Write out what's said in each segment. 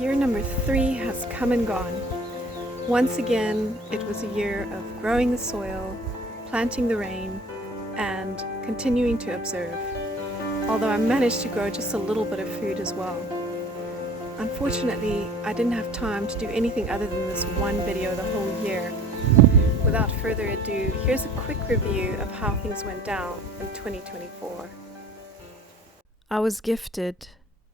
Year number 3 has come and gone. Once again, it was a year of growing the soil, planting the rain, and continuing to observe, although I managed to grow just a little bit of food as well. Unfortunately, I didn't have time to do anything other than this one video the whole year. Without further ado, here's a quick review of how things went down in 2024. I was gifted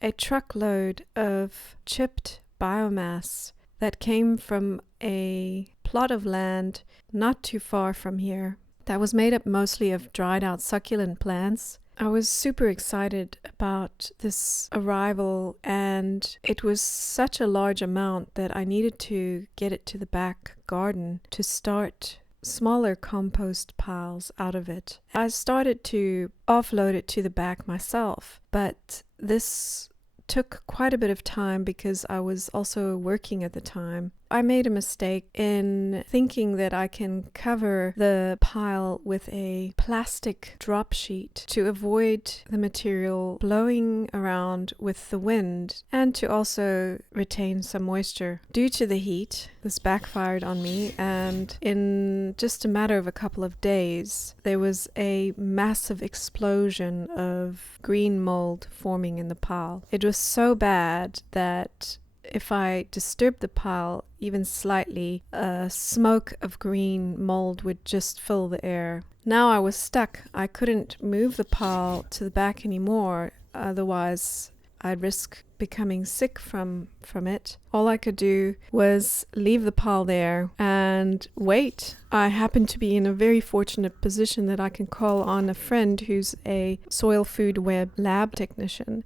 a truckload of chipped biomass that came from a plot of land not too far from here that was made up mostly of dried out succulent plants. I was super excited about this arrival, and it was such a large amount that I needed to get it to the back garden to start smaller compost piles out of it. I started to offload it to the back myself, but this took quite a bit of time because I was also working at the time. I made a mistake in thinking that I can cover the pile with a plastic drop sheet to avoid the material blowing around with the wind and to also retain some moisture. Due to the heat, this backfired on me, and in just a matter of a couple of days, there was a massive explosion of green mold forming in the pile. It was so bad that if I disturbed the pile even slightly, a smoke of green mold would just fill the air. Now I was stuck. I couldn't move the pile to the back anymore, otherwise I'd risk becoming sick from it. All I could do was leave the pile there and wait. I happen to be in a very fortunate position that I can call on a friend who's a soil food web lab technician.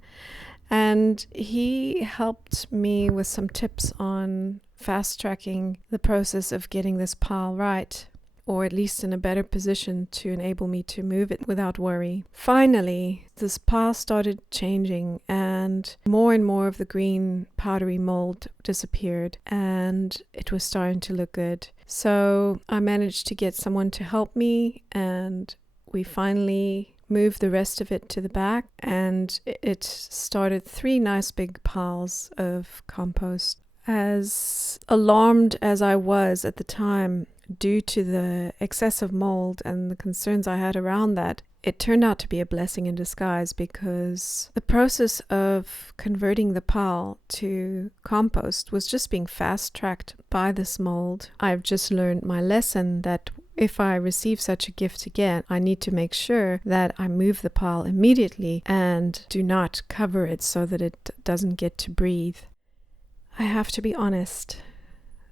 And he helped me with some tips on fast-tracking the process of getting this pile right, or at least in a better position to enable me to move it without worry. Finally, this pile started changing, and more of the green powdery mold disappeared, and it was starting to look good. So I managed to get someone to help me, and we finally moved the rest of it to the back, and it started 3 nice big piles of compost. As alarmed as I was at the time due to the excessive mold and the concerns I had around that, it turned out to be a blessing in disguise, because the process of converting the pile to compost was just being fast-tracked by this mold. I've just learned my lesson that if I receive such a gift again, I need to make sure that I move the pile immediately and do not cover it so that it doesn't get to breathe. I have to be honest,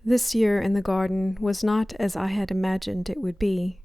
this year in the garden was not as I had imagined it would be.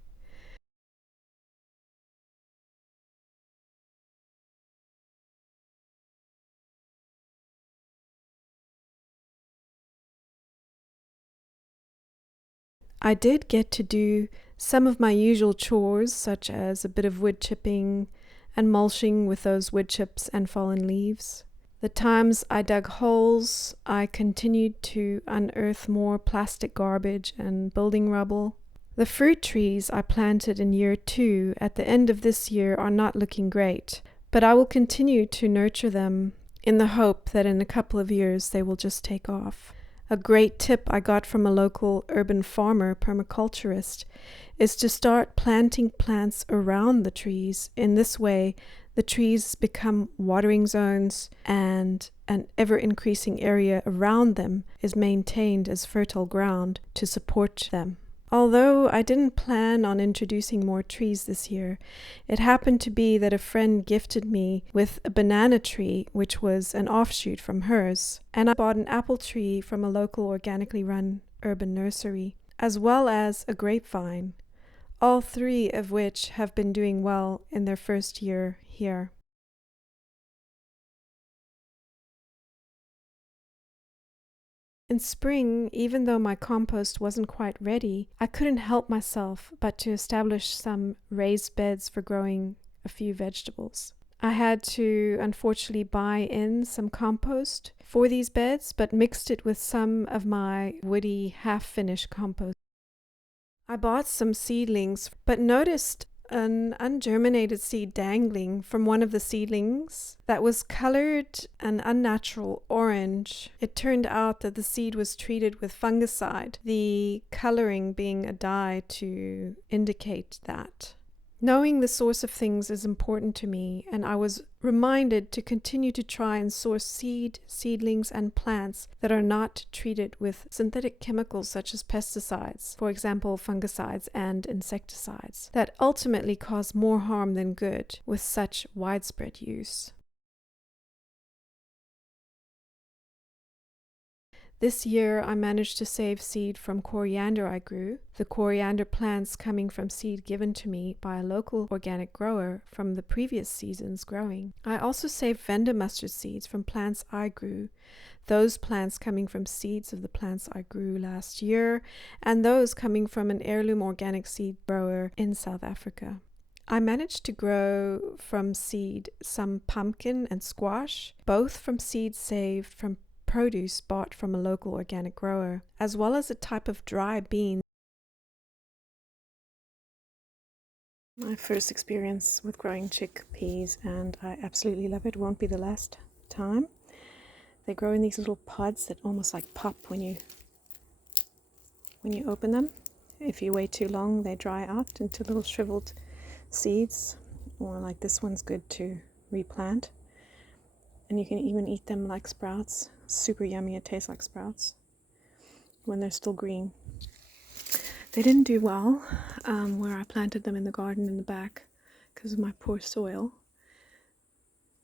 I did get to do some of my usual chores, such as a bit of wood chipping and mulching with those wood chips and fallen leaves. The times I dug holes, I continued to unearth more plastic garbage and building rubble. The fruit trees I planted in year 2 at the end of this year are not looking great, but I will continue to nurture them in the hope that in a couple of years they will just take off. A great tip I got from a local urban farmer permaculturist is to start planting plants around the trees. In this way, the trees become watering zones, and an ever-increasing area around them is maintained as fertile ground to support them. Although I didn't plan on introducing more trees this year, it happened to be that a friend gifted me with a banana tree, which was an offshoot from hers, and I bought an apple tree from a local organically run urban nursery, as well as a grapevine, all 3 of which have been doing well in their first year here. In spring, even though my compost wasn't quite ready, I couldn't help myself but to establish some raised beds for growing a few vegetables. I had to unfortunately buy in some compost for these beds, but mixed it with some of my woody half-finished compost. I bought some seedlings, but noticed an ungerminated seed dangling from one of the seedlings that was colored an unnatural orange. It turned out that the seed was treated with fungicide, the coloring being a dye to indicate that. Knowing the source of things is important to me, and I was reminded to continue to try and source seedlings, and plants that are not treated with synthetic chemicals such as pesticides, for example, fungicides and insecticides, that ultimately cause more harm than good with such widespread use. This year, I managed to save seed from coriander I grew, the coriander plants coming from seed given to me by a local organic grower from the previous season's growing. I also saved vendor mustard seeds from plants I grew, those plants coming from seeds of the plants I grew last year, and those coming from an heirloom organic seed grower in South Africa. I managed to grow from seed some pumpkin and squash, both from seeds saved from produce bought from a local organic grower, as well as a type of dry bean. My first experience with growing chickpeas, and I absolutely love it. Won't be the last time. They grow in these little pods that almost like pop when you open them. If you wait too long, they dry out into little shriveled seeds, or like this one's good to replant. And you can even eat them like sprouts. Super yummy. It tastes like sprouts when they're still green. They didn't do well where I planted them in the garden in the back because of my poor soil.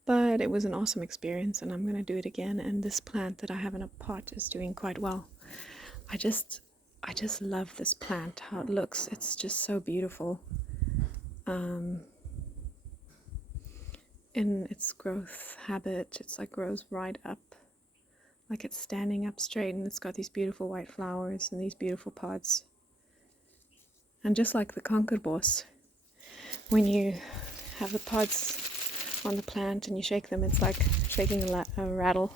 But it was an awesome experience, and I'm going to do it again. And this plant that I have in a pot is doing quite well. I just love this plant, how it looks. It's just so beautiful. In its growth habit, it's like grows right up, like it's standing up straight, and it's got these beautiful white flowers and these beautiful pods. And just like the conkerbos, when you have the pods on the plant and you shake them, it's like shaking a rattle.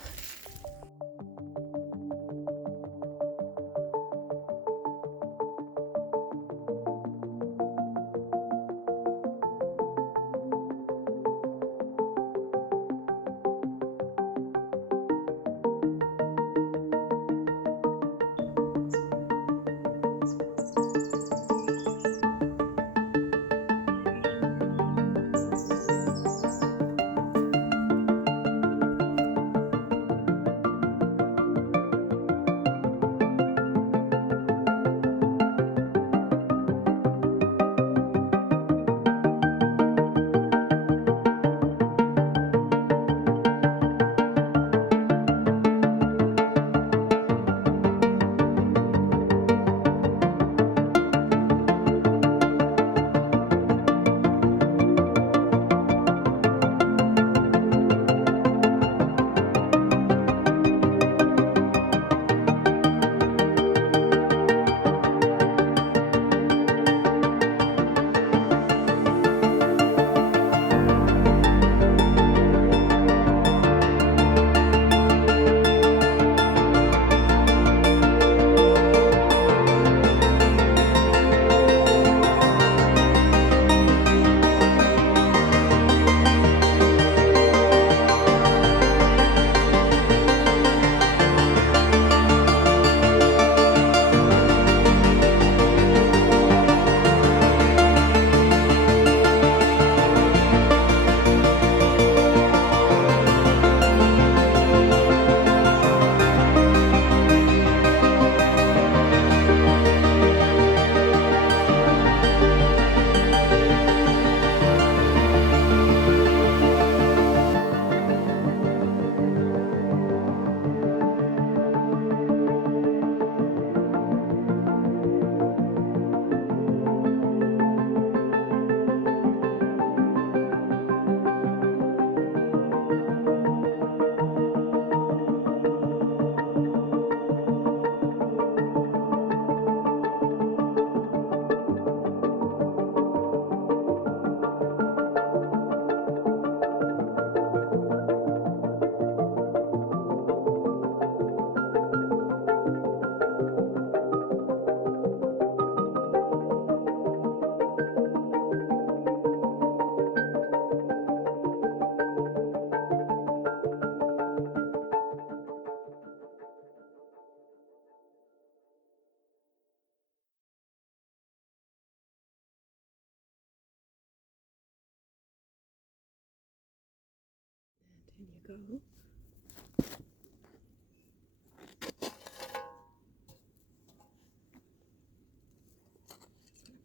go.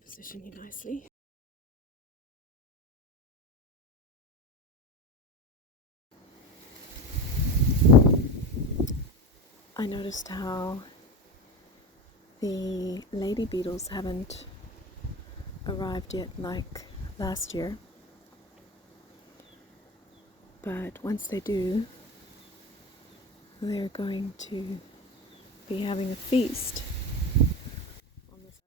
Position you nicely. I noticed how the lady beetles haven't arrived yet like last year, but once they do, they're going to be having a feast on this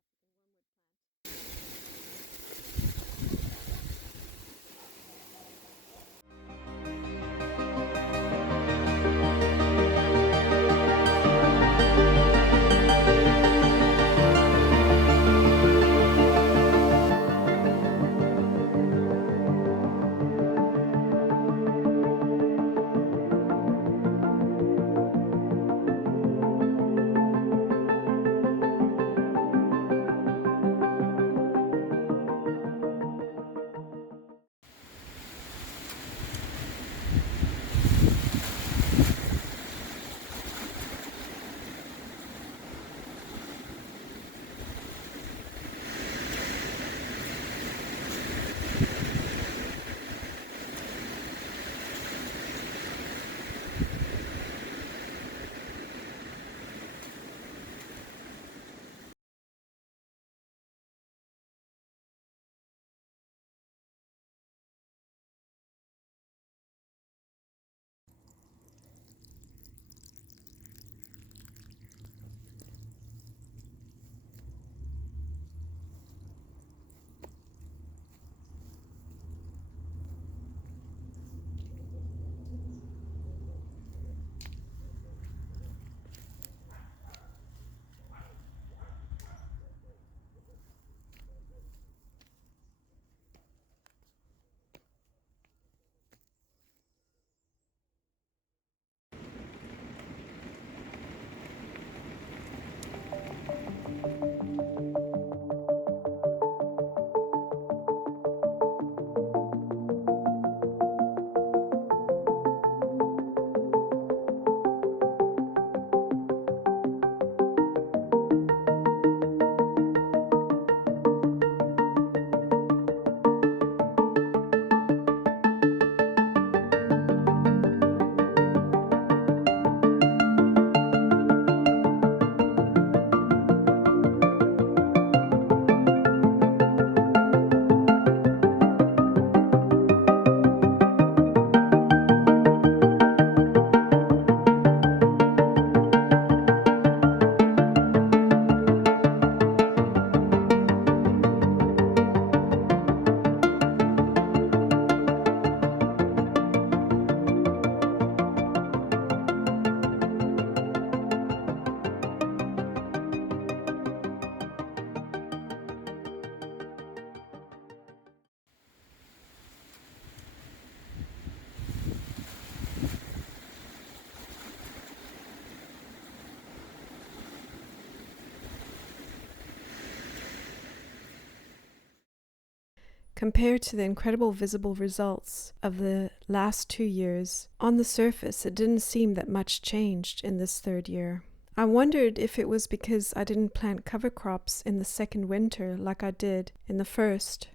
Compared to the incredible visible results of the last 2 years, on the surface it didn't seem that much changed in this third year. I wondered if it was because I didn't plant cover crops in the second winter like I did in the first.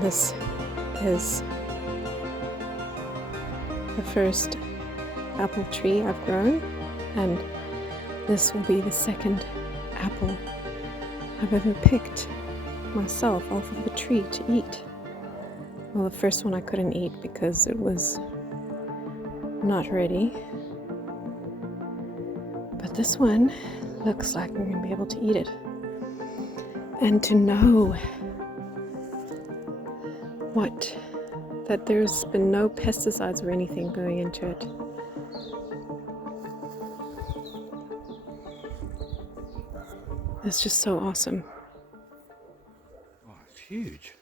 This is the first apple tree I've grown, and this will be the second apple I've ever picked myself off of a tree to eat. Well, the first one I couldn't eat because it was not ready, but this one looks like we're going to be able to eat it. And to know that there's been no pesticides or anything going into it. It's just so awesome. Oh, it's huge.